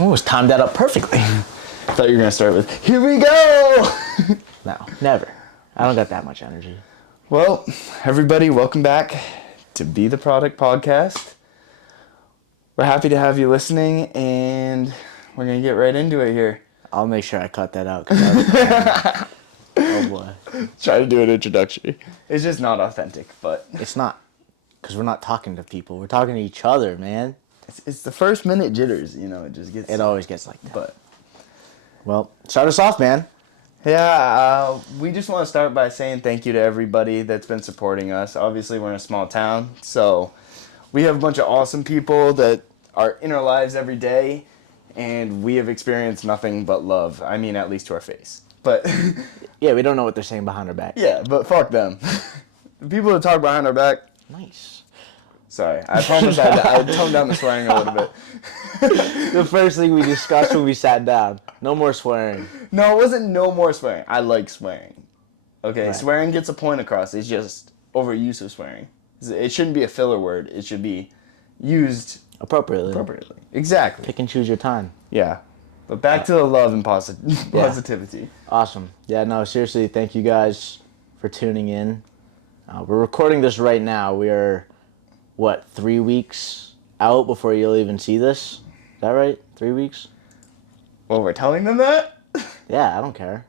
Almost timed that up perfectly. I thought you were going to start with, here we go! No, never. I don't got that much energy. Well, everybody, welcome back to Be the Product Podcast. We're happy to have you listening, and we're going to get right into it here. I'll make sure I cut that out. 'Cause that was, oh, boy. Try to do an introduction. It's just not authentic, but... It's not. Because we're not talking to people. We're talking to each other, man. It's the first minute jitters, it just gets... It always gets like that. But... Well, start us off, man. Yeah, we just want to start by saying thank you to everybody that's been supporting us. Obviously, we're in a small town, so we have a bunch of awesome people that are in our lives every day, and we have experienced nothing but love. I mean, at least to our face. But Yeah, we don't know what they're saying behind our back. yeah, but fuck them. The people that talk behind our back. Nice. Sorry, I promise I toned down the swearing a little bit. The first thing we discussed when we sat down. No more swearing. No, it wasn't no more swearing. I like swearing. Okay, Right. Swearing gets a point across. It's just overuse of swearing. It shouldn't be a filler word. It should be used Appropriately. Exactly. Pick and choose your time. Yeah. But back to the love and positivity. Awesome. Yeah, no, seriously, thank you guys for tuning in. We're recording this right now. We are, 3 weeks out before you'll even see this? Is that right? 3 weeks? Well, we're telling them that? Yeah, I don't care.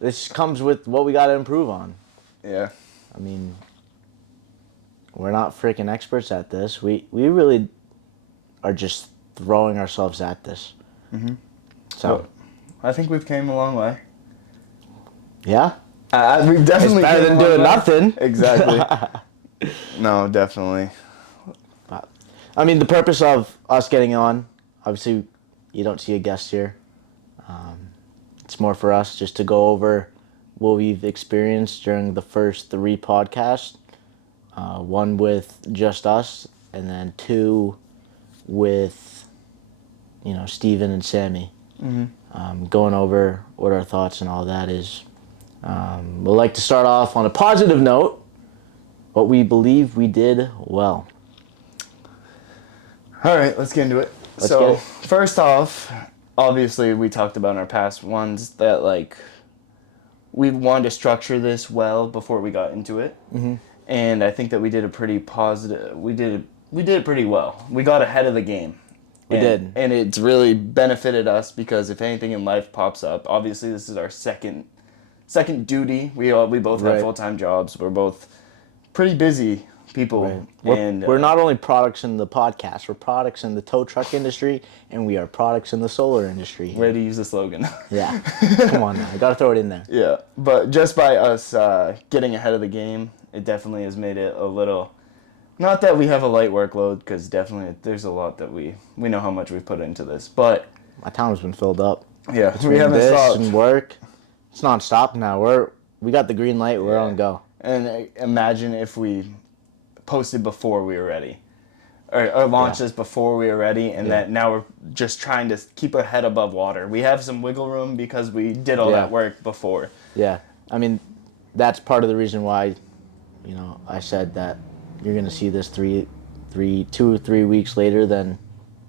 This comes with what we got to improve on. Yeah. I mean, we're not freaking experts at this. We really are just throwing ourselves at this. Mm-hmm. So, I think we've came a long way. yeah. We've definitely It's better came than a long doing way. nothing. Exactly. No, definitely. I mean, the purpose of us getting on, obviously, you don't see a guest here. It's more for us just to go over what we've experienced during the first 3 podcasts. One with just us, and then 2 with, Steven and Sammy. Mm-hmm. Going over what our thoughts and all that is. We'd like to start off on a positive note, but we believe we did well. All right, let's get into it. Let's so, get it. First off, obviously, we talked about in our past ones that, we wanted to structure this well before we got into it. Mm-hmm. And I think that we did a pretty positive... We did it pretty well. We got ahead of the game. We did. And it's really benefited us because if anything in life pops up, obviously this is our second duty. We both have Right. full-time jobs. We're both pretty busy people. Right. We're not only products in the podcast, we're products in the tow truck industry, and we are products in the solar industry. Way to use the slogan. Yeah. Come on now. I gotta throw it in there. Yeah, but just by us getting ahead of the game, it definitely has made it a little... Not that we have a light workload, because definitely there's a lot that we know how much we've put into this, but... My time's been filled up. Yeah, Between we haven't this stopped. and work, it's non-stop now. We got the green light, we're on go. And imagine if we posted before we were ready. Or launched this before we were ready, and that now we're just trying to keep our head above water. We have some wiggle room because we did all that work before. Yeah. I mean, that's part of the reason why, I said that you're going to see this 2 or 3 weeks later than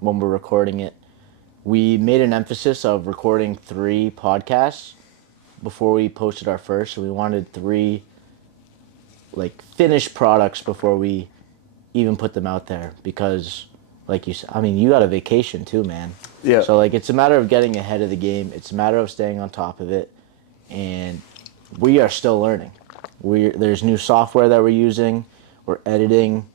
when we're recording it. We made an emphasis of recording 3 podcasts before we posted our first, so we wanted 3 finished products before we even put them out there, because like you said, I mean, you got a vacation too, man. Yeah. So it's a matter of getting ahead of the game. It's a matter of staying on top of it, and we are still learning. There's new software that we're using. We're editing.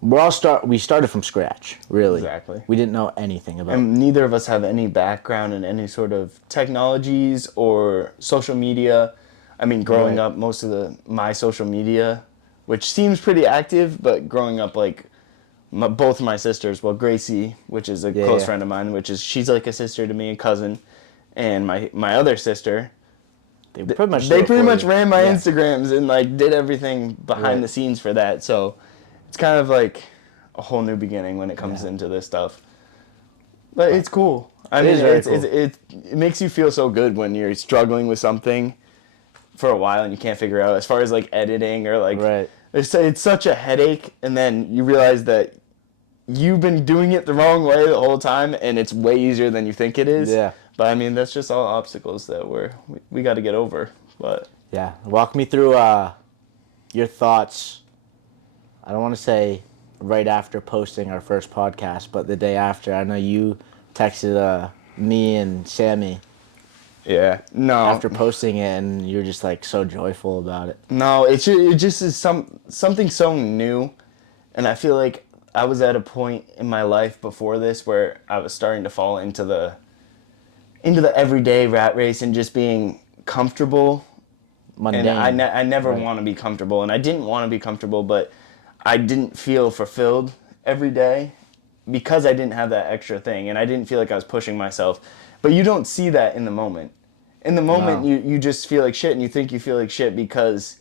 We started from scratch, really. Exactly. We didn't know anything about. And neither of us have any background in any sort of technologies or social media. I mean, growing up, most of my social media, which seems pretty active, but growing up, both my sisters, Gracie, which is a close friend of mine, she's like a sister to me, a cousin, and my other sister, They pretty much ran my Instagrams and did everything behind the scenes for that. So it's kind of like a whole new beginning when it comes into this stuff. But it's cool. I mean, it makes you feel so good when you're struggling with something for a while and you can't figure out, as far as editing or it's such a headache, and then you realize that you've been doing it the wrong way the whole time, and it's way easier than you think it is. Yeah. But I mean, that's just all obstacles that we got to get over. But Yeah. Walk me through your thoughts. I don't want to say right after posting our first podcast, but the day after. I know you texted me and Sammy yeah, no. after posting it, and you're just like so joyful about it. No, it just is something so new, and I feel like I was at a point in my life before this where I was starting to fall into the everyday rat race and just being comfortable. Mundane. And I never Right. want to be comfortable, and I didn't want to be comfortable, but I didn't feel fulfilled every day because I didn't have that extra thing, and I didn't feel like I was pushing myself. But you don't see that in the moment. In the moment, No. you just feel like shit, and you think you feel like shit because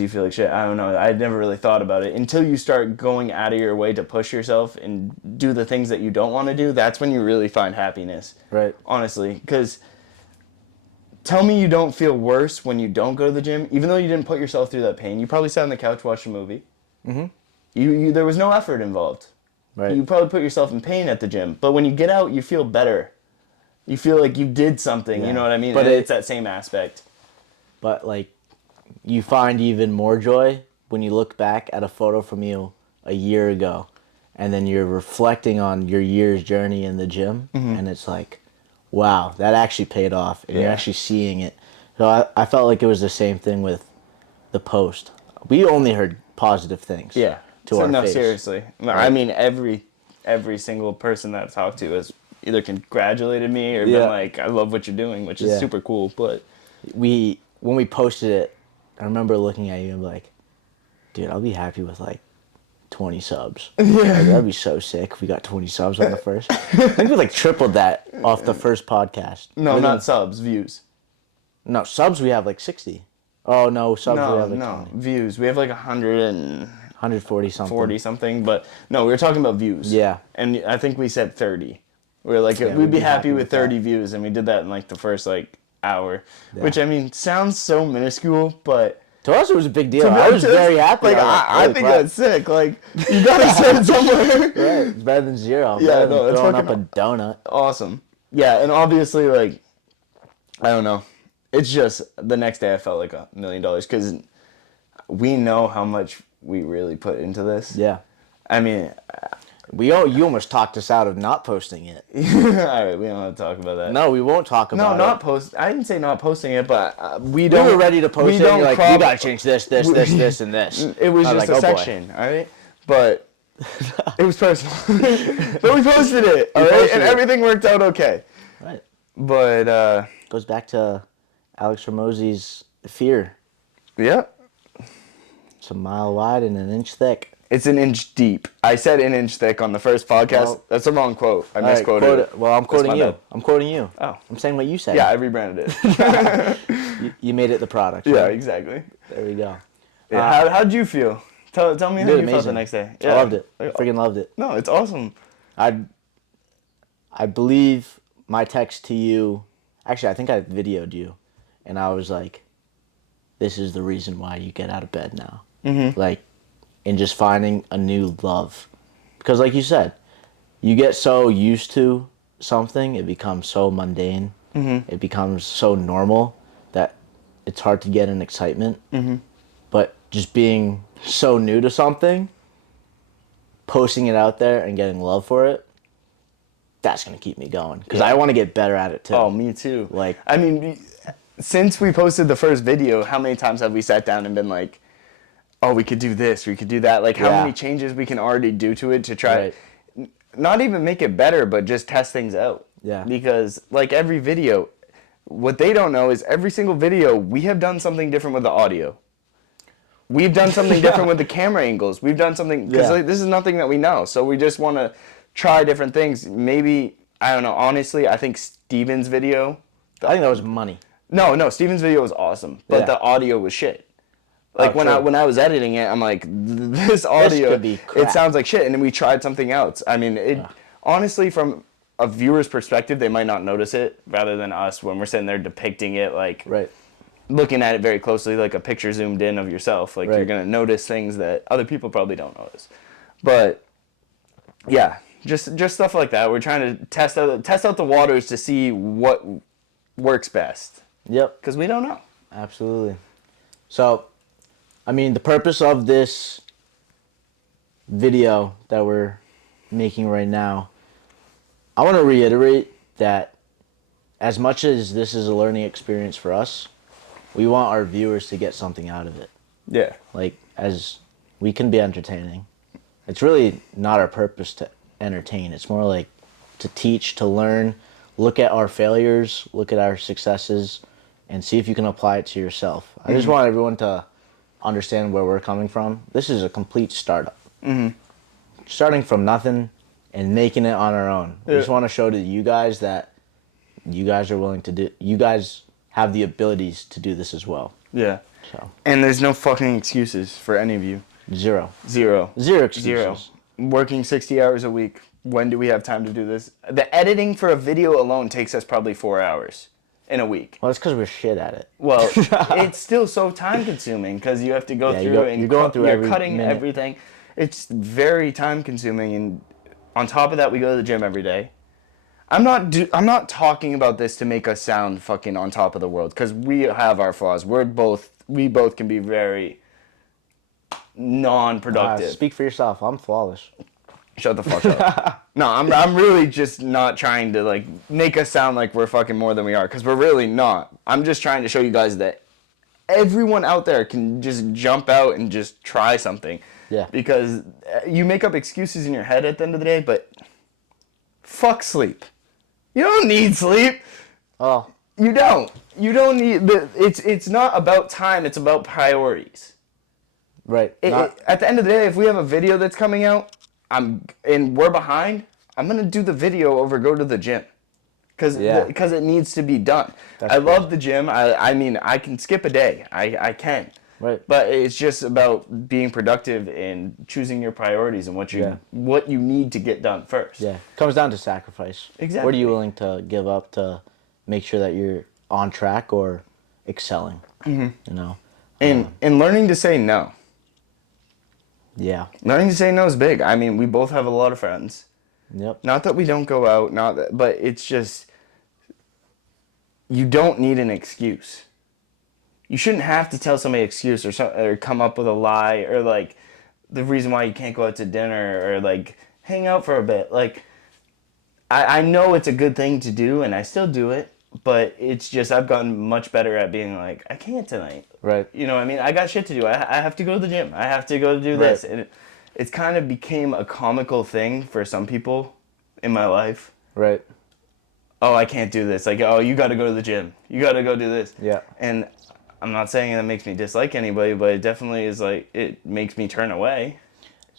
you feel like shit. I don't know. I never really thought about it until you start going out of your way to push yourself and do the things that you don't want to do. That's when you really find happiness. Right. Honestly, because tell me you don't feel worse when you don't go to the gym, even though you didn't put yourself through that pain. You probably sat on the couch, watched a movie. Mm-hmm. You there was no effort involved. Right. You probably put yourself in pain at the gym, but when you get out, you feel better. You feel like you did something. Yeah. You know what I mean? But And it- it's that same aspect. But like, you find even more joy when you look back at a photo from you a year ago, and then you're reflecting on your year's journey in the gym, and it's like, wow, that actually paid off, and you're Yeah. actually seeing it. So I felt like it was the same thing with the post. We only heard positive things. Yeah. To So our no, face. seriously. No, I Right. mean, every single person that I've talked to has either congratulated me or Yeah. been like, "I love what you're doing," which is Yeah. super cool. But When we posted it, I remember looking at you and be like, dude, I'll be happy with like 20 subs. Yeah. Like, that'd be so sick if we got 20 subs on the first. I think we like tripled that off the first podcast. no, Everything- not subs, views. No, subs we have like 60. Oh, no, subs we No, have like no, 20. views. We have like 140 140 something. something, but no, we were talking about views. Yeah. And I think we said 30. We were like, Yeah, we'd be happy with 30 views, and we did that in like the first like hour, which I mean sounds so minuscule, but To us, it was a big deal. to be I was honest, very happy. Like, was I holy think crap. that's sick. Like, you gotta start somewhere. Right, it's better than zero. Yeah, Better no, than it's throwing up a fucking donut. Awesome. Yeah, and obviously, like, I don't know. It's just the next day I felt like $1 million because we know how much we really put into this. Yeah. I mean, You almost talked us out of not posting it. all right, we don't have to talk about that. No, we won't talk No, about not it. post. I didn't say not posting it, but we We don't. were ready to post we it. don't And you're like, crop- we gotta change this, and this. It was I just like, a oh, boy. section, all right? But it was personal. But we posted it, all right? posted And it. everything worked out okay. Right. But, Goes back to Alex Ramosey's fear. yeah. It's a mile wide and an inch thick. It's an inch deep. I said an inch thick on the first podcast. Well- That's the wrong quote. I All right, misquoted quote it. it. Well, I'm That's quoting my you. bad. I'm quoting you. Oh. I'm saying what you said. Yeah, I rebranded it. You made it the product. Yeah, right? exactly. There we go. Yeah. How'd you feel? Tell me how Dude, you felt the amazing. next day. I loved it. Freaking loved it. No, it's awesome. I believe my text to you. Actually, I think I videoed you, and I was like, "This is the reason why you get out of bed now." Mm-hmm. Like, and just finding a new love, because like you said, you get so used to something, it becomes so mundane. Mm-hmm. It becomes so normal that it's hard to get an excitement. Mm-hmm. But just being so new to something, posting it out there and getting love for it, that's going to keep me going. Because I want to get better at it too. Oh, me too. Like- I mean, since we posted the first video, how many times have we sat down and been like, oh, we could do this, we could do that. Like, how Yeah. many changes we can already do to it to try, Right. not even make it better, but just test things out. Yeah. Because, like, every video, what they don't know is every single video, we have done something different with the audio. We've done something different with the camera angles. We've done something, because Yeah. like, this is nothing that we know. So we just want to try different things. Maybe, I don't know, honestly, I think Steven's video, I think that was money. no, Steven's video was awesome, but Yeah. the audio was shit. Like Oh, when true. I was editing it, I'm like, this audio, could be crap. it sounds like shit. And then we tried something else. I mean, honestly, from a viewer's perspective, they might not notice it, rather than us when we're sitting there depicting it, like Right. looking at it very closely, like a picture zoomed in of yourself. Like Right. you're gonna notice things that other people probably don't notice. But yeah, just stuff like that. We're trying to test out the waters to see what works best. Yep. Because we don't know. Absolutely. So, I mean, the purpose of this video that we're making right now, I want to reiterate that as much as this is a learning experience for us, we want our viewers to get something out of it. Yeah. Like, as we can be entertaining. It's really not our purpose to entertain. It's more like to teach, to learn, look at our failures, look at our successes, and see if you can apply it to yourself. I just want everyone to understand where we're coming from. This is a complete startup. Starting from nothing and making it on our own. We just want to show to you guys that you guys are willing to do, you guys have the abilities to do this as well. Yeah. So, And there's no fucking excuses for any of you. zero excuses. Zero. Working 60 hours a week. When do we have time to do this? The editing for a video alone takes us probably 4 hours in a week. Well, it's because we're shit at it. Well, it's still so time consuming because you have to go through and you're going through you're cutting minute. everything. It's very time consuming, and on top of that, we go to the gym every day. I'm not talking about this to make us sound fucking on top of the world, because we have our flaws. We both can be very non-productive. Speak for yourself. I'm flawless. Shut the fuck up. No, I'm really just not trying to like make us sound like we're fucking more than we are, because we're really not. I'm just trying to show you guys that everyone out there can just jump out and just try something. Yeah. Because you make up excuses in your head at the end of the day, but fuck sleep. You don't need sleep. Oh. You don't. You don't need it's not about time, it's about priorities. Right. At the end of the day, if we have a video that's coming out, and we're behind, I'm gonna do the video over go to the gym, because it needs to be done. I love the gym. I mean, I can skip a day. I can. Right. But it's just about being productive and choosing your priorities and what you need to get done first. Yeah. Comes down to sacrifice. Exactly. What are you willing to give up to make sure that you're on track or excelling? You know. And learning to say no. Yeah. Learning to say no is big. I mean, we both have a lot of friends. Yep. Not that we don't go out, but it's just, you don't need an excuse. You shouldn't have to tell somebody an excuse or come up with a lie or like the reason why you can't go out to dinner or like hang out for a bit. Like, I know it's a good thing to do and I still do it, but it's just I've gotten much better at being like, I can't tonight. Right. You know what I mean? I got shit to do. I have to go to the gym. I have to go do this. And it's kind of became a comical thing for some people in my life. Right. Oh, I can't do this. Like, oh, you got to go to the gym. You got to go do this. Yeah. And I'm not saying that makes me dislike anybody, but it definitely is like, it makes me turn away.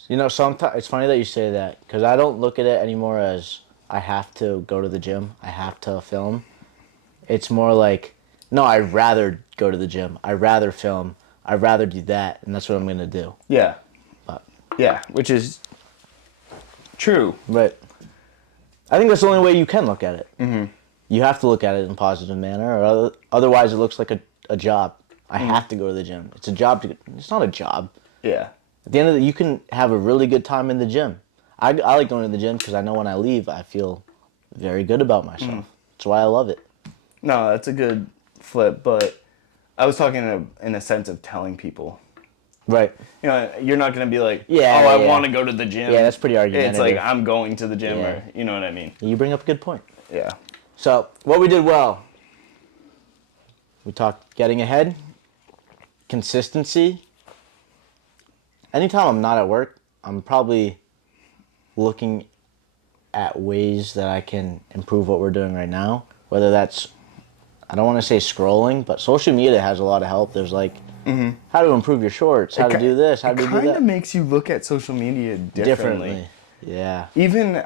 You know, sometimes it's funny that you say that, because I don't look at it anymore as I have to go to the gym. I have to film. It's more like, no, I'd rather go to the gym. I'd rather film. I'd rather do that, and that's what I'm going to do. Yeah. But, yeah, which is true. Right. I think that's the only way you can look at it. Mm-hmm. You have to look at it in a positive manner, or otherwise it looks like a job. I have to go to the gym. It's a job. It's not a job. Yeah. At the end of the, you can have a really good time in the gym. I like going to the gym because I know when I leave, I feel very good about myself. That's why I love it. No, that's a good flip, but I was talking in a sense of telling people. Right. You know, you're not going to be like, I want to go to the gym. Yeah, that's pretty argumentative. It's like, I'm going to the gym, or, you know what I mean? You bring up a good point. Yeah. So, what we did well, we talked getting ahead, consistency. Anytime I'm not at work, I'm probably looking at ways that I can improve what we're doing right now. Whether that's, I don't want to say scrolling, but social media has a lot of help. There's like, how to improve your shorts, how to do this, how to do that. It kind of makes you look at social media differently. Yeah. Even,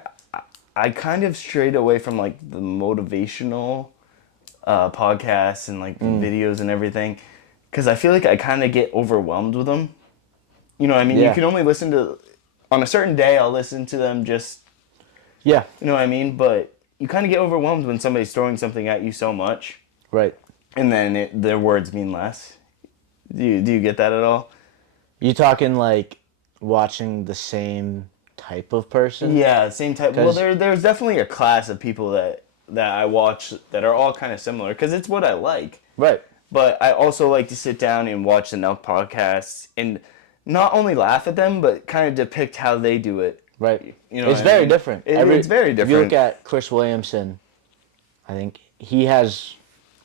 I kind of strayed away from like the motivational podcasts and like the videos and everything, because I feel like I kind of get overwhelmed with them. You know what I mean? Yeah. You can only listen to, on a certain day I'll listen to them just, Yeah. you know what I mean? But you kind of get overwhelmed when somebody's throwing something at you so much. Right. And then their words mean less. Do you get that at all? You talking like watching the same type of person. Yeah, same type. Well, 'Cause- there's definitely a class of people that I watch that are all kind of similar because it's what I like. Right. But I also like to sit down and watch the Nelk podcasts and not only laugh at them, but kind of depict how they do it. Right. You know It's what I very mean? different. It's very If you look different. at Chris Williamson, I think he has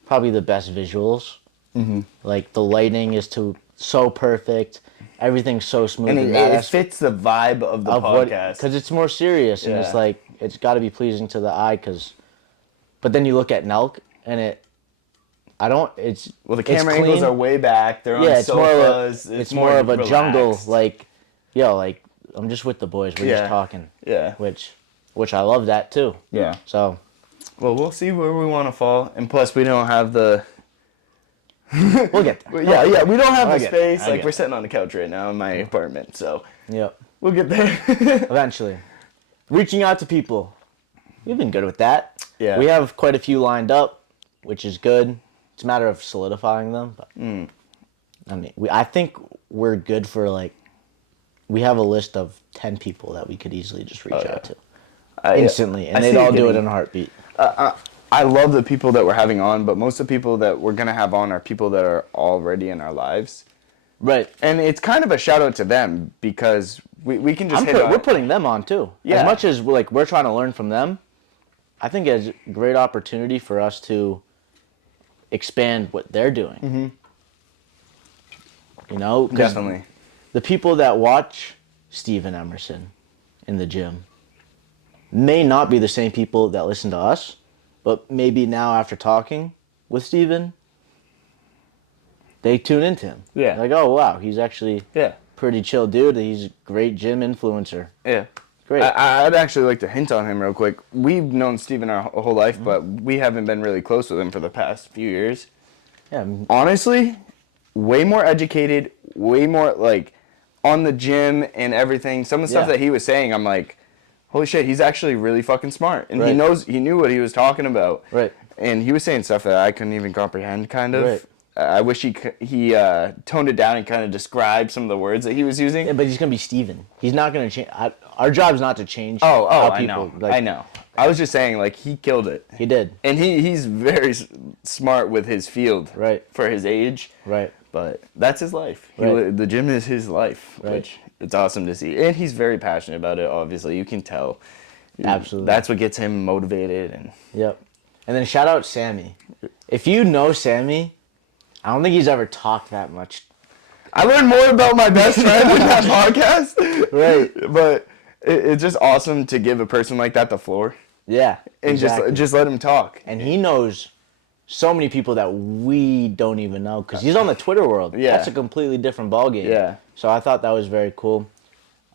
probably the best visuals. Mm-hmm. Like the lighting is so perfect, everything's so smooth. And in it that fits the vibe of the podcast. because it's more serious and it's Yeah. like it's got to be pleasing to the eye. But then you look at Nelk and it's Well, the it's camera angles clean. are way back. They're on It's more sofas. it's more of a jungle. relaxed. Like, like I'm just with the boys. We're Yeah. just talking. Yeah. Which I love that too. Yeah. So Well, we'll see where we want to fall. And plus, we don't have the... we'll get there. Yeah, we don't have I the get it. space. I Like, get we're it. sitting on the couch right now in my apartment, so Yep. we'll get there. Eventually. Reaching out to people. We've been good with that. Yeah. We have quite a few lined up, which is good. It's a matter of solidifying them. But, I mean, I think we're good for, like, we have a list of 10 people that we could easily just reach out to instantly. And I they'd see it all do it getting- in a heartbeat. I love the people that we're having on, but most of the people that we're going to have on are people that are already in our lives. Right. And it's kind of a shout out to them because we can just hit on... We're putting them on, too. Yeah. As much as we're trying to learn from them, I think it's a great opportunity for us to expand what they're doing. Mm-hmm. You know? 'Cause Definitely. the people that watch Steven Emerson in the gym may not be the same people that listen to us, but maybe now after talking with Steven, they tune into him. Yeah. Like, oh, wow, he's actually Yeah. pretty chill dude. He's a great gym influencer. Yeah. Great. I'd actually like to hint on him real quick. We've known Steven our whole life, but we haven't been really close with him for the past few years. Yeah. Honestly, way more educated, way more like on the gym and everything. Some of the stuff Yeah. that he was saying, I'm like, holy shit, he's actually really fucking smart. And Right. he knew what he was talking about. Right. And he was saying stuff that I couldn't even comprehend, kind of. Right. I wish he toned it down and kind of described some of the words that he was using. Yeah, but he's going to be Steven. He's not going to change. Our job's not to change Oh, how I people... know. I know. I was just saying, like, he killed it. He did. And he's very smart with his field. Right. For his age. Right. But that's his life. Right. The gym is his life, Right. which it's awesome to see. And he's very passionate about it, obviously. You can tell. Absolutely. That's what gets him motivated. And Yep. And then shout out Sammy. If you know Sammy, I don't think he's ever talked that much. I learned more about my best friend in that podcast. Right. But it's just awesome to give a person like that the floor. Yeah. And exactly. just let him talk. And he knows so many people that we don't even know because he's on the Twitter world. Yeah. That's a completely different ballgame. Yeah. So I thought that was very cool.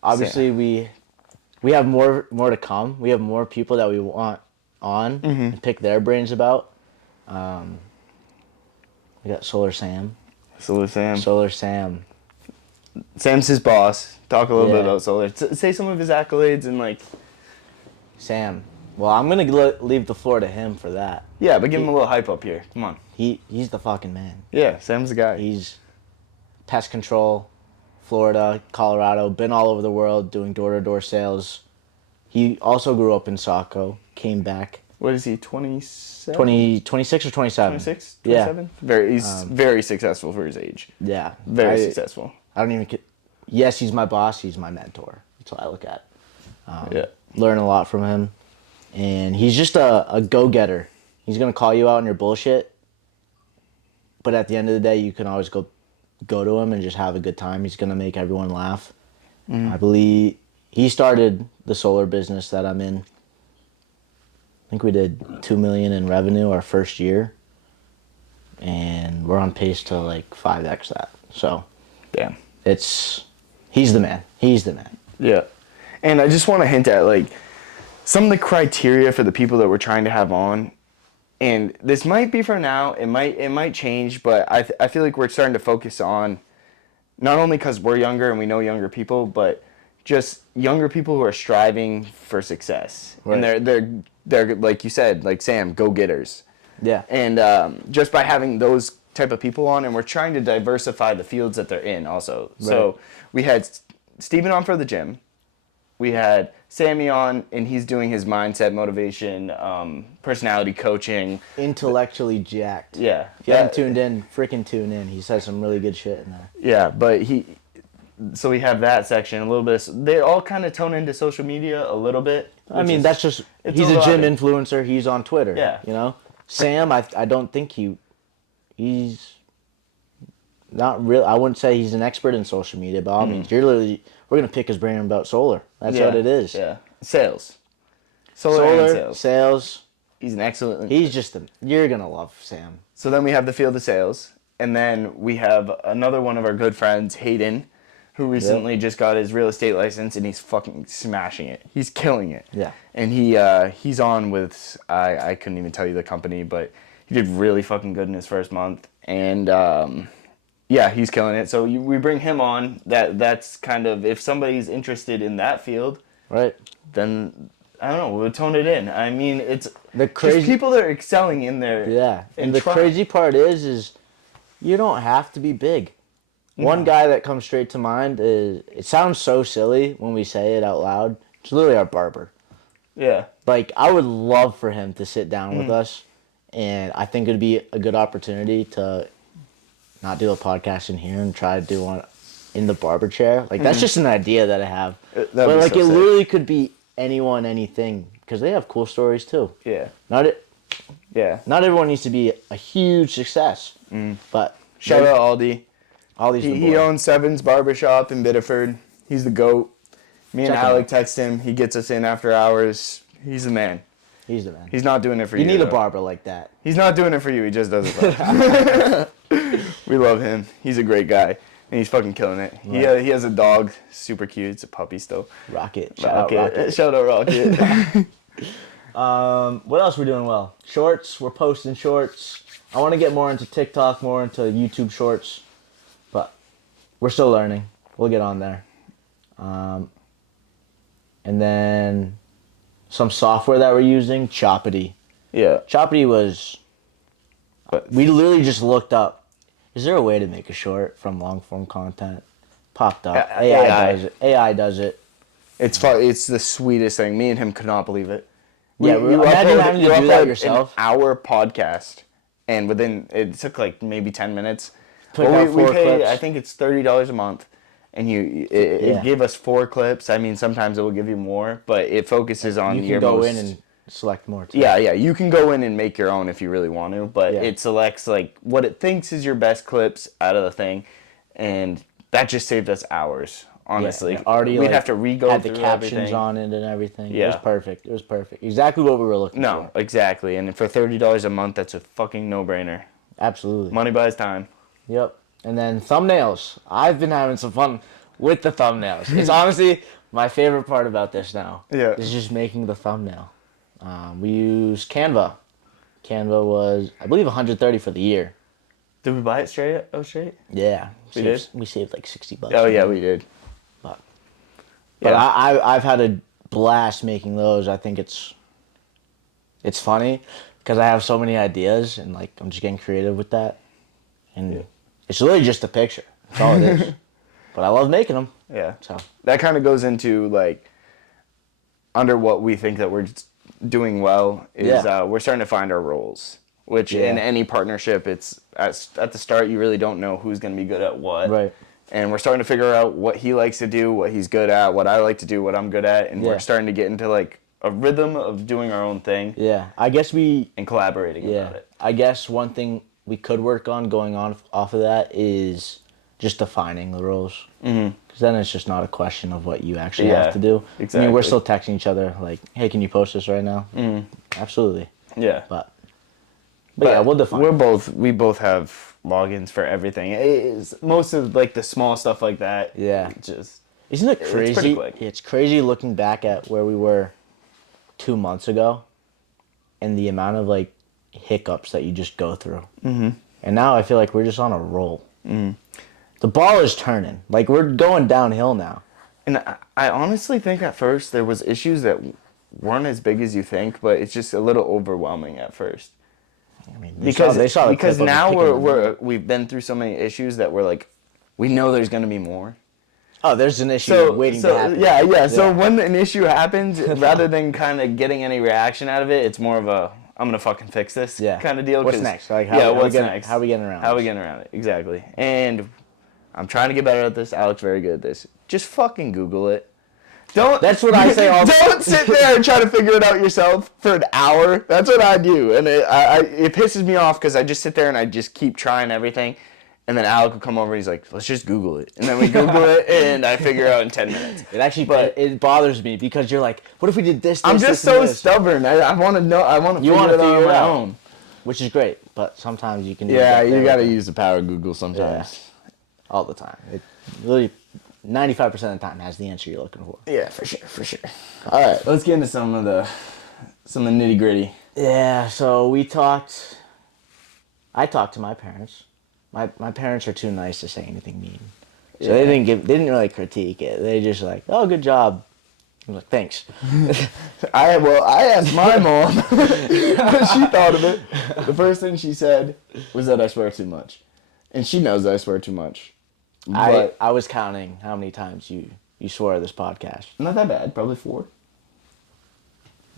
Obviously, we have more to come. We have more people that we want on and pick their brains about. We got Solar Sam. Solar Sam. Solar Sam. Sam's his boss. Talk a little bit Yeah. about Solar. Say some of his accolades and like... Sam. Well, I'm going to leave the floor to him for that. Yeah, but give him a little hype up here. Come on. He's the fucking man. Yeah, Sam's the guy. He's pest control, Florida, Colorado, been all over the world doing door-to-door sales. He also grew up in Saco, came back. What is he, 27? 26 or 27? 26? Yeah. 27? He's very successful for his age. Yeah. Very I successful. don't even... Yes, he's my boss. He's my mentor. That's what I look at. Yeah. Learn a lot from him. And he's just a go-getter. He's going to call you out on your bullshit. But at the end of the day, you can always go to him and just have a good time. He's going to make everyone laugh. I believe he started the solar business that I'm in. I think we did $2 million in revenue our first year. And we're on pace to like 5x that. So Damn. he's the man. He's the man. Yeah. And I just want to hint at, like, some of the criteria for the people that we're trying to have on. And this might be for now. It might change, but I feel like we're starting to focus on not only because we're younger and we know younger people, but just younger people who are striving for success. Right. And they're like you said, like Sam, go-getters. Yeah. And just by having those type of people on, and we're trying to diversify the fields that they're in also. So we had Steven on for the gym. We had Sammy on, and he's doing his mindset, motivation, personality coaching. Intellectually jacked. Yeah. If you haven't tuned in, freaking tune in. He says some really good shit in there. Yeah, but so we have that section, a little bit. They all kind of tone into social media a little bit. I mean, that's just, he's a gym influencer. He's on Twitter. Yeah. You know? Sam, I don't think he's not real. I wouldn't say he's an expert in social media, by all means. We're going to pick his brain about solar. That's what it is. Yeah. Sales. Solar and sales. He's an excellent. He's just you're going to love Sam. So then we have the field of sales. And then we have another one of our good friends, Hayden, who recently just got his real estate license, and he's fucking smashing it. He's killing it. Yeah. And he's on with, I couldn't even tell you the company, but he did really fucking good in his first month. And yeah, he's killing it. So we bring him on. That's kind of, if somebody's interested in that field, right? Then I don't know, we'll tone it in. I mean, it's the crazy just people that are excelling in there. Yeah. And the crazy part is you don't have to be big. No. One guy that comes straight to mind is, it sounds so silly when we say it out loud. It's literally our barber. Yeah. Like, I would love for him to sit down with us, and I think it would be a good opportunity to not do a podcast in here and try to do one in the barber chair. Like, that's just an idea that I have. But, like, it literally could be anyone, anything, because they have cool stories, too. Yeah. Not everyone needs to be a huge success, but... Shout out Aldi. Aldi's the boy. He owns Seven's Barbershop in Biddeford. He's the GOAT. Me and Alec text him. He gets us in after hours. He's the man. He's the man. He's not doing it for you. You need a barber like that. He's not doing it for you. He just does it for us. We love him. He's a great guy. And he's fucking killing it. Right. He has a dog. Super cute. It's a puppy still. Rocket. Shout out Rocket. Shout out Rocket. What else we're doing well? Shorts. We're posting shorts. I want to get more into TikTok, more into YouTube shorts. But we're still learning. We'll get on there. And then some software that we're using, Choppity. Yeah. Choppity was... We literally just looked up, is there a way to make a short from long-form content? Popped up. AI does it. AI does it. It's fun. It's the sweetest thing. Me and him could not believe it. Imagine having to do that yourself. An hour podcast, and it took like maybe 10 minutes. We paid, I think it's $30 a month, and it gave us 4 clips. I mean, sometimes it will give you more, but it focuses on you can go in and select more too. Yeah. You can go in and make your own if you really want to, but it selects like what it thinks is your best clips out of the thing, and that just saved us hours. Honestly, we'd have to re-go had through the captions everything. on it and everything. Yeah. It was perfect. Exactly what we were looking for. No, exactly. And for $30 a month, that's a fucking no-brainer. Absolutely. Money buys time. Yep. And then thumbnails. I've been having some fun with the thumbnails. It's honestly my favorite part about this now. Yeah. Is just making the thumbnail. We use Canva. Canva was, I believe, $130 for the year. Did we buy it straight? Yeah. We did? We saved like $60. Oh, yeah, we did. But I've had a blast making those. I think it's funny because I have so many ideas and like I'm just getting creative with that. And it's really just a picture. That's all it is. But I love making them. Yeah. So that kind of goes into like under what we think that we're doing well is we're starting to find our roles. Which in any partnership, it's at the start you really don't know who's going to be good at what. Right. And we're starting to figure out what he likes to do, what he's good at, what I like to do, what I'm good at, and we're starting to get into like a rhythm of doing our own thing. Yeah, I guess and collaborating about it. I guess one thing we could work on going on off of that is just defining the roles. Because then it's just not a question of what you actually have to do. Exactly. I mean, we're still texting each other like, "Hey, can you post this right now?" Absolutely. Yeah. But yeah, we'll define. We both have logins for everything. It's most of like the small stuff like that. Yeah. Isn't it crazy? It's pretty quick. It's crazy looking back at where we were 2 months ago and the amount of like hiccups that you just go through. And now I feel like we're just on a roll. The ball is turning. Like we're going downhill now. And I honestly think at first there was issues that weren't as big as you think, but it's just a little overwhelming at first. I mean, because now we've been through so many issues that we're like, we know there's going to be more. Oh, there's an issue waiting to happen. Yeah. So when an issue happens, rather than kind of getting any reaction out of it, it's more of a I'm gonna fucking fix this kind of deal. What's next? Like, what's next? How are we getting around? How are we getting around it? Exactly. And I'm trying to get better at this. Alec's very good at this. Just fucking Google it. That's what I say all the time. Don't sit there and try to figure it out yourself for an hour. That's what I do. And it pisses me off because I just sit there and I just keep trying everything. And then Alec will come over and he's like, let's just Google it. And then we Google it and I figure it out in 10 minutes. It bothers me because you're like, what if we did this, I'm just so stubborn. I want to know. I want to figure it out on my own. Which is great. But sometimes you can do you got to use the power of Google sometimes. Yeah. All the time. It really 95% of the time has the answer you're looking for. Yeah, for sure. All right, let's get into some of the nitty gritty. Yeah, so I talked to my parents. My parents are too nice to say anything mean. So they didn't really critique it. They just like, oh, good job. I was like, thanks. I asked my mom what she thought of it. The first thing she said was that I swear too much. And she knows that I swear too much. But I was counting how many times you swore this podcast. Not that bad. Probably 4.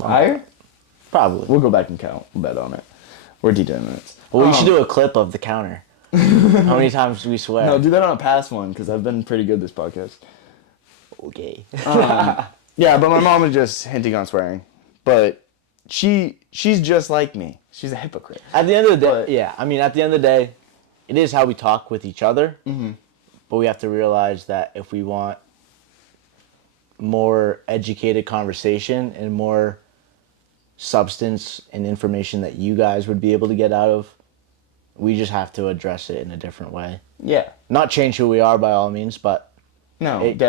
Higher? Probably. We'll go back and count. We'll bet on it. We're degenerates. Well, we should do a clip of the counter. How many times do we swear? No, do that on a past one, because I've been pretty good this podcast. Okay. Yeah, but my mom is just hinting on swearing. But she's just like me. She's a hypocrite. At the end of the day, at the end of the day, it is how we talk with each other. Mm-hmm. But we have to realize that if we want more educated conversation and more substance and information that you guys would be able to get out of, we just have to address it in a different way. Yeah. Not change who we are by all means, but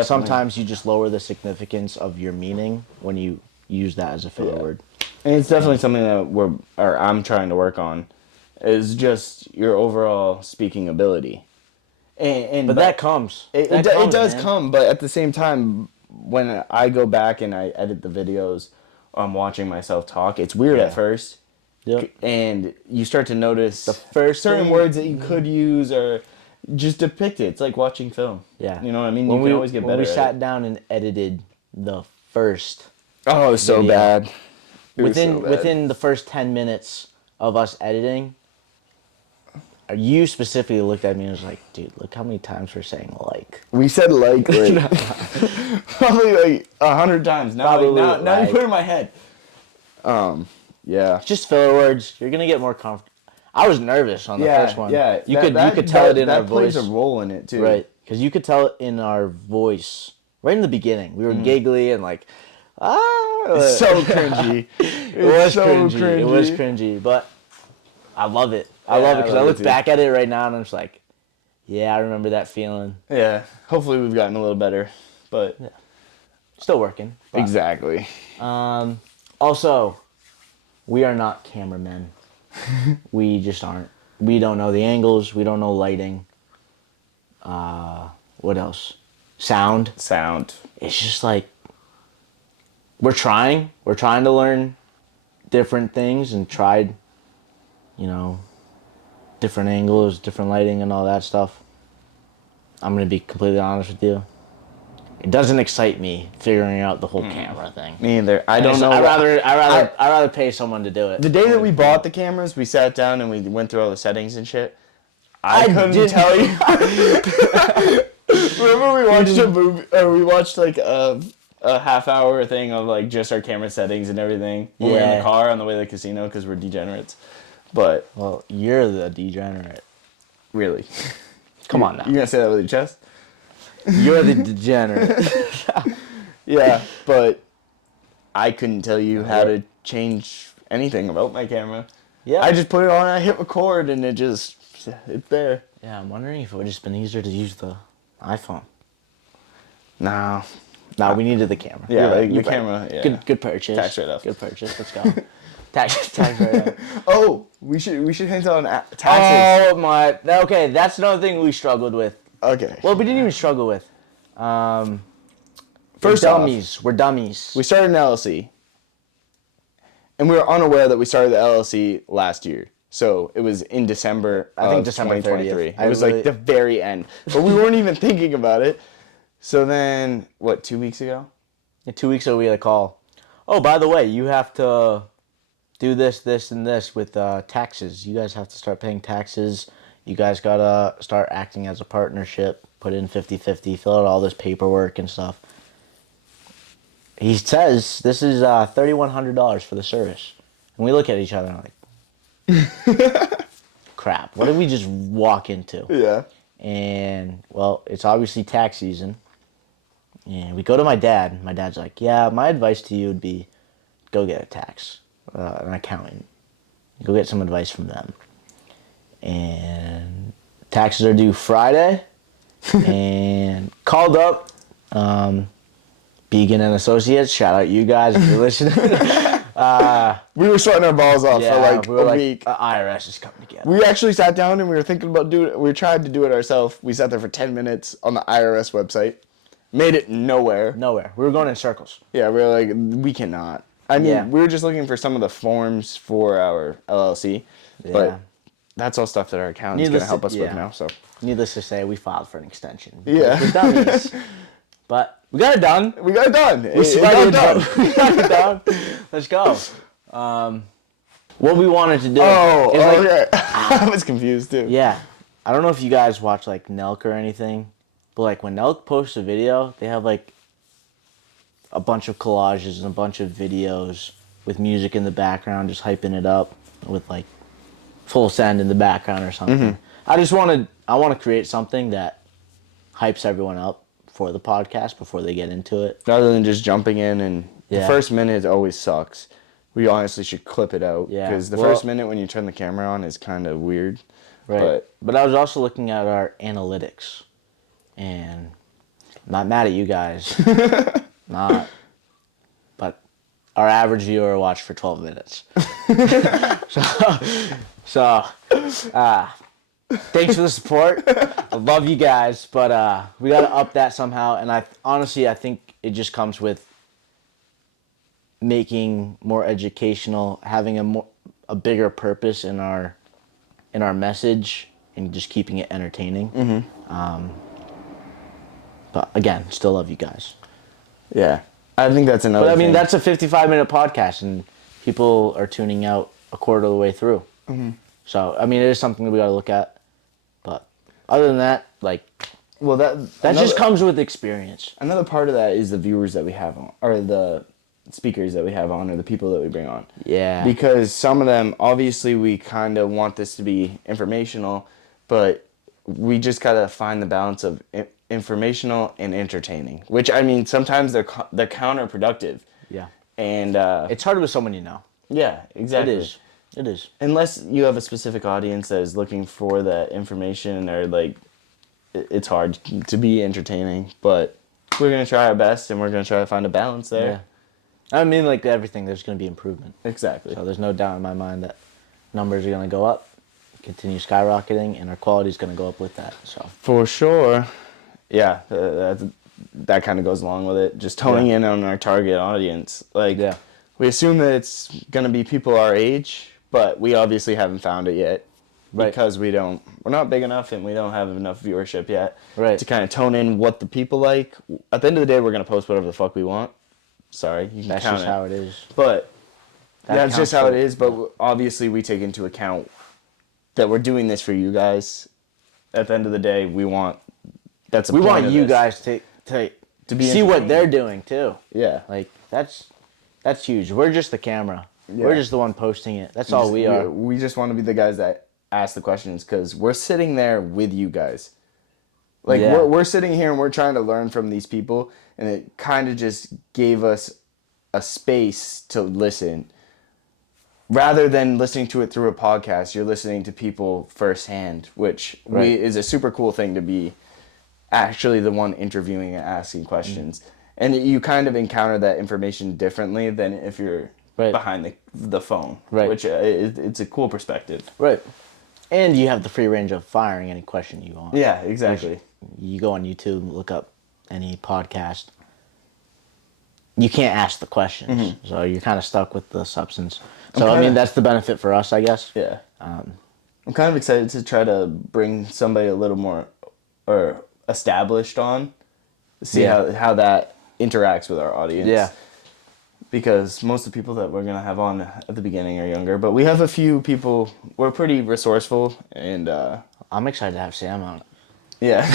sometimes you just lower the significance of your meaning when you use that as a filler word. And it's definitely something that I'm trying to work on, is just your overall speaking ability. But that comes. It does come, but at the same time, when I go back and I edit the videos, I'm watching myself talk, it's weird at first. Yep. And you start to notice the first certain words that you could use or just depict it. It's like watching film. Yeah. You know what I mean? You can always get better. When we sat down and edited the first it was so bad. Within the first 10 minutes of us editing, you specifically looked at me and was like, dude, look how many times we're saying like. We said like probably like 100 times. Now you put it in my head. Yeah. Just filler words. You're going to get more comfortable. I was nervous on the first one. Yeah. You could tell it in our voice. That plays a role in it too. Right. Because you could tell it in our voice. Right in the beginning. We were giggly and like, It's so cringy. It was cringy. But I love it. I love it because I look back at it right now and I'm just like, yeah, I remember that feeling. Yeah. Hopefully we've gotten a little better. But still working. But. Exactly. Also, we are not cameramen. We just aren't. We don't know the angles. We don't know lighting. What else? Sound. It's just like we're trying. We're trying to learn different things and tried, different angles, different lighting, and all that stuff. I'm gonna be completely honest with you. It doesn't excite me figuring out the whole camera thing. Me either. I don't know. I'd rather pay someone to do it. The day that we bought the cameras, we sat down and we went through all the settings and shit. I couldn't tell you. Remember we watched a movie, or we watched like a half-hour thing of like just our camera settings and everything when we were in the car on the way to the casino because we're degenerates. But you're the degenerate. Really? Come on now. You gonna say that with your chest? You're the degenerate. Yeah, but I couldn't tell you how to change anything about my camera. Yeah. I just put it on, I hit record, and it's there. Yeah, I'm wondering if it would have just been easier to use the iPhone. No, we needed the camera. Yeah, the camera. Yeah. Good purchase. Tax write-off. Good purchase. Let's go. tax write-off. Oh, we should hint on taxes. Oh my. Okay, that's another thing we struggled with. Okay. Well, we didn't even struggle with. First we're dummies. We started an LLC, and we were unaware that we started the LLC last year. So it was in December. I think December 2023. 30th. It was like the very end, but we weren't even thinking about it. So then, what, 2 weeks ago? And 2 weeks ago, we had a call. Oh, by the way, you have to do this, this, and this with taxes. You guys have to start paying taxes. You guys got to start acting as a partnership, put in 50-50, fill out all this paperwork and stuff. He says this is $3,100 for the service. And we look at each other and like, crap, what did we just walk into? Yeah. And, well, it's obviously tax season. And we go to my dad. My dad's like, yeah, my advice to you would be go get an accountant. Go get some advice from them. And taxes are due Friday. And called up Began and Associates. Shout out you guys if you're listening. We were sweating our balls off for like we were a week. IRS is coming together. We actually sat down and we were thinking about doing it. We tried to do it ourselves. We sat there for 10 minutes on the IRS website. Made it nowhere. Nowhere. We were going in circles. Yeah, we were like, we cannot. I mean, Yeah. we were just looking for some of the forms for our LLC. Yeah. But that's all stuff that our accountant's going to help us with yeah. now. So Needless to say, we filed for an extension. Yeah. We're dummies. But we got it done. we got it done. We It got got it done. We got it done. Let's go. What we wanted to do. Oh, is like, okay. I was confused too. Yeah. I don't know if you guys watch like Nelk or anything, but like when Nelk posts a video, they have like a bunch of collages and a bunch of videos with music in the background, just hyping it up with like full send in the background or something. I want to create something that hypes everyone up for the podcast before they get into it. Rather than just jumping in and the Yeah. first minute always sucks. We honestly should clip it out. Yeah. Because the Well- first minute when you turn the camera on is kind of weird. Right. But I was also looking at our analytics, and I'm not mad at you guys. Not. But our average viewer watched for 12 minutes. so thanks for the support. I love you guys, but we got to up that somehow. And I think it just comes with making more educational, having a bigger purpose in our message, and just keeping it entertaining. Mm-hmm. But again, still love you guys. Yeah. I think that's another But I mean, thing. that's a 55-minute podcast, and people are tuning out a quarter of the way through. Mm-hmm. So, I mean, it is something that we got to look at. But other than that, like, Well, that just comes with experience. Another part of that is the viewers that we have on, or the speakers that we have on, or the people that we bring on. Yeah. Because some of them, obviously, we kind of want this to be informational, but we just gotta find the balance of informational and entertaining. Which, I mean, sometimes they're counterproductive. Yeah. And It's hard with someone you know. yeah, exactly. It is. Unless you have a specific audience that is looking for that information, or like, it's hard to be entertaining. But we're gonna try our best, and we're gonna try to find a balance there. Yeah. I mean, like everything, there's going to be improvement. Exactly. So there's no doubt in my mind that numbers are going to go up, continue skyrocketing, and our quality is going to go up with that. So For sure. Yeah, that kind of goes along with it. Just toning in on our target audience. Like, Yeah. we assume that it's going to be people our age, but we obviously haven't found it yet. Right. Because we're not big enough, and we don't have enough viewership yet. Right. To kind of tone in what the people like. At the end of the day, we're going to post whatever the fuck we want. Sorry, you can that's count just it. how it is. But That that's just counts how for- it is. But obviously, we take into account that we're doing this for you guys. At the end of the day, we want You this. guys to be see what entertained. they're doing too. Yeah. Like that's huge. We're just the camera. Yeah. We're just the one posting it. That's all we are. We just want to be the guys that ask the questions, because we're sitting there with you guys. Like, Yeah. we're sitting here and we're trying to learn from these people, and it kind of just gave us a space to listen. Rather than listening to it through a podcast, you're listening to people firsthand, which Right. is a super cool thing to be actually the one interviewing and asking questions. And you kind of encounter that information differently than if you're Right. behind the phone, Right. which it's a cool perspective. Right. And you have the free range of firing any question you want. Yeah, exactly. You go on YouTube, look up any podcast. You can't ask the questions, so you're kind of stuck with the substance. So I mean, that's the benefit for us, I guess. Yeah. I'm kind of excited to try to bring somebody a little more or established on, see how that interacts with our audience. Yeah. Because most of the people that we're going to have on at the beginning are younger. But we have a few people, we're pretty resourceful, and I'm excited to have Sam on. yeah.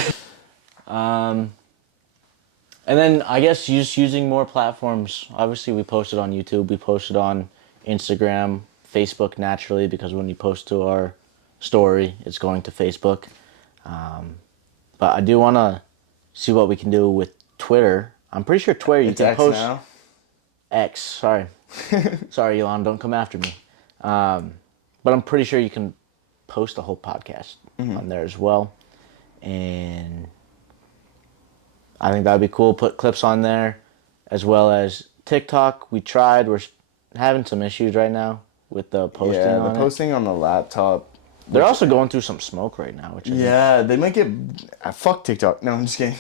And then I guess just using more platforms. Obviously, we posted on YouTube. We posted on Instagram, Facebook naturally, because when you post to our story, it's going to Facebook. But I do want to see what we can do with Twitter. I'm pretty sure Twitter you It's can X post now. X. Sorry, sorry, Elon, don't come after me. But I'm pretty sure you can post a whole podcast on there as well, and I think that'd be cool. Put clips on there, as well as TikTok. We tried. We're having some issues right now with the posting Yeah, on the it. posting on the laptop. They're also going through some smoke right now, which Yeah, they might get. Fuck TikTok. No, I'm just kidding.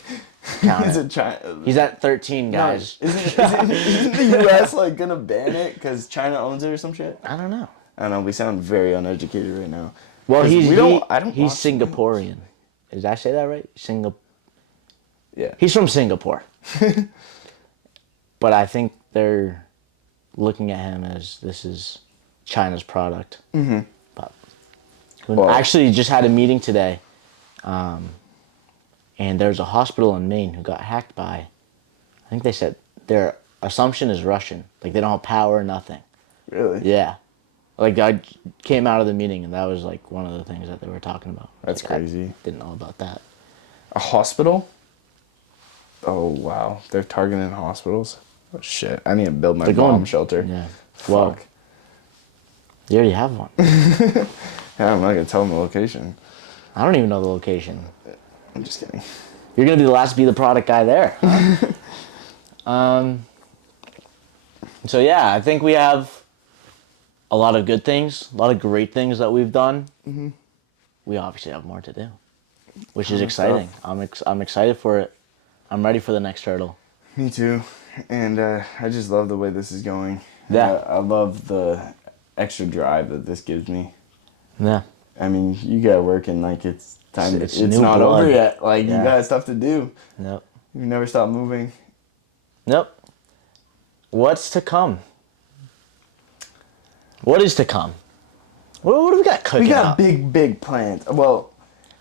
Count Is it. it China? He's at 13, guys. No, isn't the U.S. like gonna ban it because China owns it or some shit? I don't know. I don't know. We sound very uneducated right now. Well, 'Cause he's I don't he's watch the news. Singaporean. Did I say that right? Yeah. He's from Singapore. But I think they're looking at him as this is China's product. Mm-hmm. But I actually just had a meeting today, and there's a hospital in Maine who got hacked by, I think they said their assumption is Russian. Like they don't have power, nothing. Really? Yeah. Like I came out of the meeting and that was like one of the things that they were talking about. That's Like, crazy. I didn't know about that. A hospital? Oh wow, they're targeting hospitals. Oh shit! I need to build my They're bomb going- shelter. Yeah. Fuck. Well, you already have one. Yeah, I'm not gonna tell them the location. I don't even know the location. I'm just kidding. You're gonna be the last to be the product guy there. Huh? So yeah, I think we have a lot of good things, a lot of great things that we've done. Mm-hmm. We obviously have more to do, which is exciting. I'm excited for it. I'm ready for the next hurdle. Me too. And I just love the way this is going. Yeah. I love the extra drive that this gives me. Yeah. I mean, you gotta work and like it's time. It's It's new not blood. over yet. Like Yeah. you got stuff to do. Nope. You never stop moving. Nope. What's to come? What is to come? What do we got cooking We got up? big plans. Well,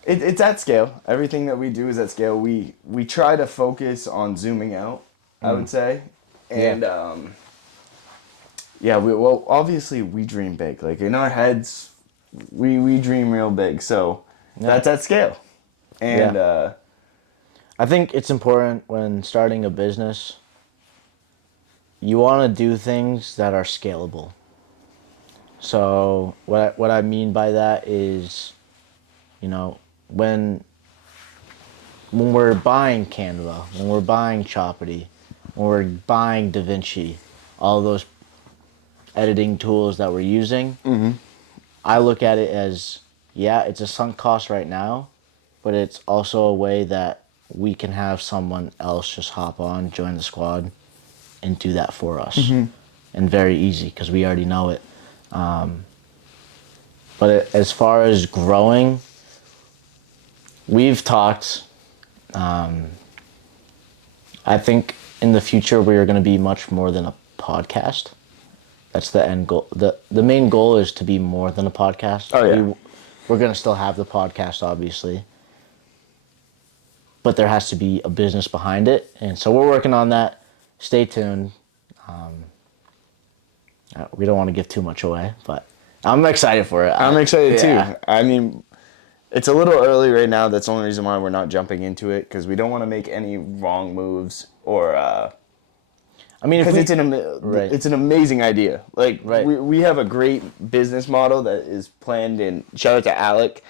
it's at scale. Everything that we do is at scale. We try to focus on zooming out, I would say. And well obviously we dream big. Like in our heads we dream real big. So that's at scale. And I think it's important when starting a business, you want to do things that are scalable. So what I mean by that is, when we're buying Canva, when we're buying Choppity, when we're buying DaVinci, all those editing tools that we're using, I look at it as, it's a sunk cost right now, but it's also a way that we can have someone else just hop on, join the squad, and do that for us. And very easy, because we already know it. But as far as growing, we've talked, I think in the future we are going to be much more than a podcast. That's the end goal. The main goal is to be more than a podcast. Oh, yeah. We're going to still have the podcast, obviously. But there has to be a business behind it. And so we're working on that. Stay tuned. We don't want to give too much away, but I'm excited for it. I'm excited Yeah. too. I mean, it's a little early right now. That's the only reason why we're not jumping into it, because we don't want to make any wrong moves or. I mean, Because Right. it's an amazing idea. Like Right. we have a great business model that is planned. And shout out to Alec.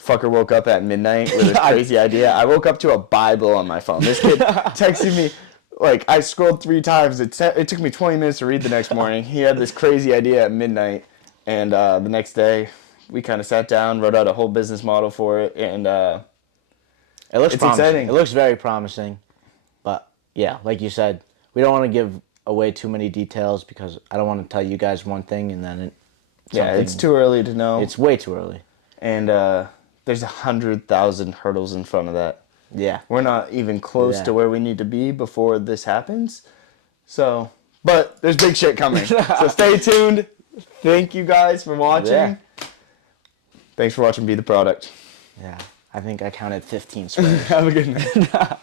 Fucker woke up at midnight with this crazy idea. I woke up to a Bible on my phone. This kid texted me. Like, I scrolled 3 times. It took me 20 minutes to read the next morning. He had this crazy idea at midnight. And the next day, we kind of sat down, wrote out a whole business model for it. And it looks it's promising. exciting. It looks very promising. But, yeah, like you said, we don't want to give away too many details because I don't want to tell you guys one thing and then it's too early to know. It's way too early. And there's 100,000 hurdles in front of that. Yeah. We're not even close Yeah. to where we need to be before this happens. So, but there's big shit coming. So stay tuned. Thank you guys for watching. Yeah. Thanks for watching Be the Product. Yeah. I think I counted 15 swears. Have a good night.